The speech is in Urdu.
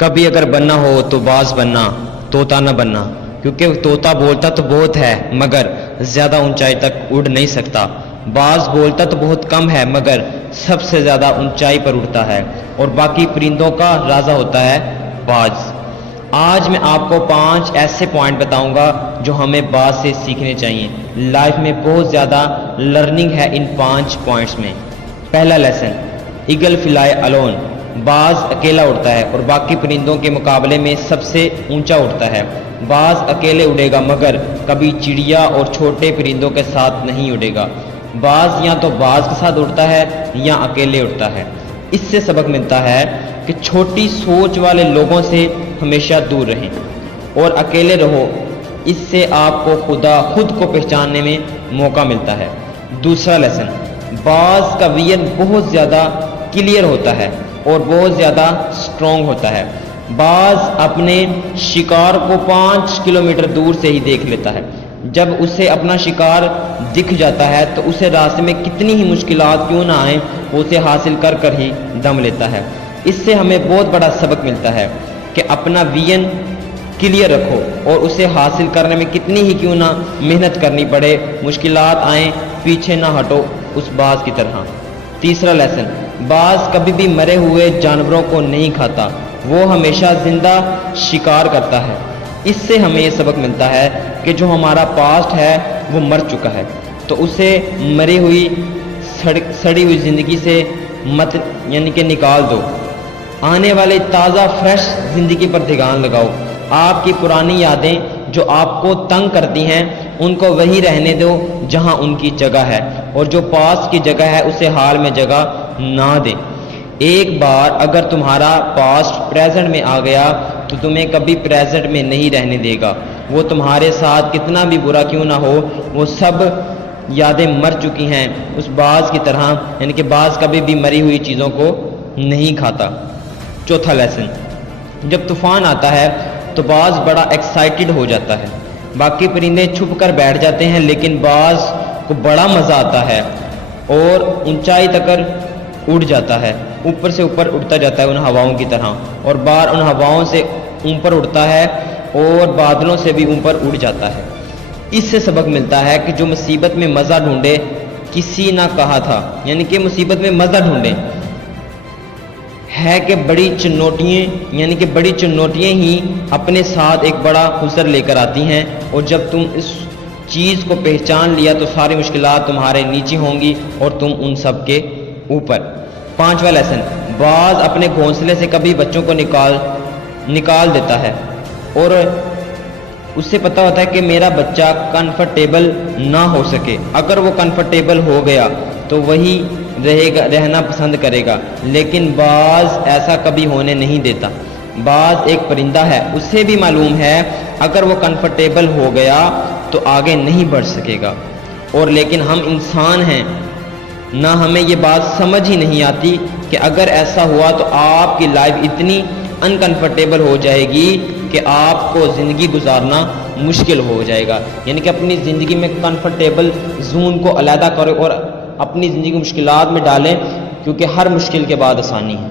کبھی اگر بننا ہو تو باز بننا، طوطا نہ بننا، کیونکہ طوطا بولتا تو بہت ہے مگر زیادہ اونچائی تک اڑ نہیں سکتا۔ باز بولتا تو بہت کم ہے مگر سب سے زیادہ اونچائی پر اڑتا ہے، اور باقی پرندوں کا راجا ہوتا ہے باز۔ آج میں آپ کو 5 ایسے پوائنٹ بتاؤں گا جو ہمیں باز سے سیکھنے چاہیے۔ لائف میں بہت زیادہ لرننگ ہے ان 5 پوائنٹس میں۔ پہلا لیسن، ایگل فلائی الون، باز اکیلا اڑتا ہے اور باقی پرندوں کے مقابلے میں سب سے اونچا اڑتا ہے۔ باز اکیلے اڑے گا مگر کبھی چڑیا اور چھوٹے پرندوں کے ساتھ نہیں اڑے گا۔ باز یا تو باز کے ساتھ اڑتا ہے یا اکیلے اڑتا ہے۔ اس سے سبق ملتا ہے کہ چھوٹی سوچ والے لوگوں سے ہمیشہ دور رہیں اور اکیلے رہو، اس سے آپ کو خود کو پہچاننے میں موقع ملتا ہے۔ دوسرا لیسن، باز کا ویژن بہت زیادہ کلیئر ہوتا ہے اور بہت زیادہ اسٹرانگ ہوتا ہے۔ باز اپنے شکار کو 5 کلومیٹر دور سے ہی دیکھ لیتا ہے۔ جب اسے اپنا شکار دکھ جاتا ہے تو اسے راستے میں کتنی ہی مشکلات کیوں نہ آئیں وہ اسے حاصل کر کر ہی دم لیتا ہے۔ اس سے ہمیں بہت بڑا سبق ملتا ہے کہ اپنا ویژن کلیئر رکھو اور اسے حاصل کرنے میں کتنی ہی کیوں نہ محنت کرنی پڑے، مشکلات آئیں، پیچھے نہ ہٹو اس باز کی طرح۔ تیسرا لیسن، باز کبھی بھی مرے ہوئے جانوروں کو نہیں کھاتا، وہ ہمیشہ زندہ شکار کرتا ہے۔ اس سے ہمیں یہ سبق ملتا ہے کہ جو ہمارا پاسٹ ہے وہ مر چکا ہے تو اسے مری ہوئی سڑی ہوئی زندگی سے مت کہ نکال دو، آنے والے تازہ فریش زندگی پر دھیان لگاؤ۔ آپ کی پرانی یادیں جو آپ کو تنگ کرتی ہیں ان کو وہی رہنے دو جہاں ان کی جگہ ہے، اور جو پاسٹ کی جگہ ہے اسے حال میں جگہ نہ دیں۔ ایک بار اگر تمہارا پاسٹ پریزنٹ میں آ گیا تو تمہیں کبھی پریزنٹ میں نہیں رہنے دے گا۔ وہ تمہارے ساتھ کتنا بھی برا کیوں نہ ہو، وہ سب یادیں مر چکی ہیں اس باز کی طرح، کہ باز کبھی بھی مری ہوئی چیزوں کو نہیں کھاتا۔ چوتھا لیسن، جب طوفان آتا ہے تو باز بڑا ایکسائٹڈ ہو جاتا ہے، باقی پرندے چھپ کر بیٹھ جاتے ہیں، لیکن باز کو بڑا مزہ آتا ہے اور اونچائی تک اڑ جاتا ہے، اوپر سے اوپر اڑتا جاتا ہے ان ہواؤں کی طرح، اور بار ان ہواؤں سے اوپر اڑتا ہے اور بادلوں سے بھی اوپر اڑ جاتا ہے۔ اس سے سبق ملتا ہے کہ جو مصیبت میں مزہ ڈھونڈے، کسی نہ کہا تھا، کہ مصیبت میں مزہ ڈھونڈے ہے کہ بڑی چنوٹیاں ہی اپنے ساتھ ایک بڑا حسر لے کر آتی ہیں، اور جب تم اس چیز کو پہچان لیا تو ساری مشکلات تمہارے نیچے ہوں گی اور تم ان سب کے اوپر۔ پانچواں لیسن، باز اپنے گھونسلے سے کبھی بچوں کو نکال دیتا ہے اور اسے پتا ہوتا ہے کہ میرا بچہ کنفرٹیبل نہ ہو سکے، اگر وہ کنفرٹیبل ہو گیا تو وہی رہنا پسند کرے گا، لیکن باز ایسا کبھی ہونے نہیں دیتا۔ باز ایک پرندہ ہے، اسے بھی معلوم ہے اگر وہ کنفرٹیبل ہو گیا تو آگے نہیں بڑھ سکے گا، اور لیکن ہم انسان ہیں نہ، ہمیں یہ بات سمجھ ہی نہیں آتی کہ اگر ایسا ہوا تو آپ کی لائف اتنی انکمفرٹیبل ہو جائے گی کہ آپ کو زندگی گزارنا مشکل ہو جائے گا۔ کہ اپنی زندگی میں کنفرٹیبل زون کو علیحدہ کرو اور اپنی زندگی کو مشکلات میں ڈالیں، کیونکہ ہر مشکل کے بعد آسانی ہے۔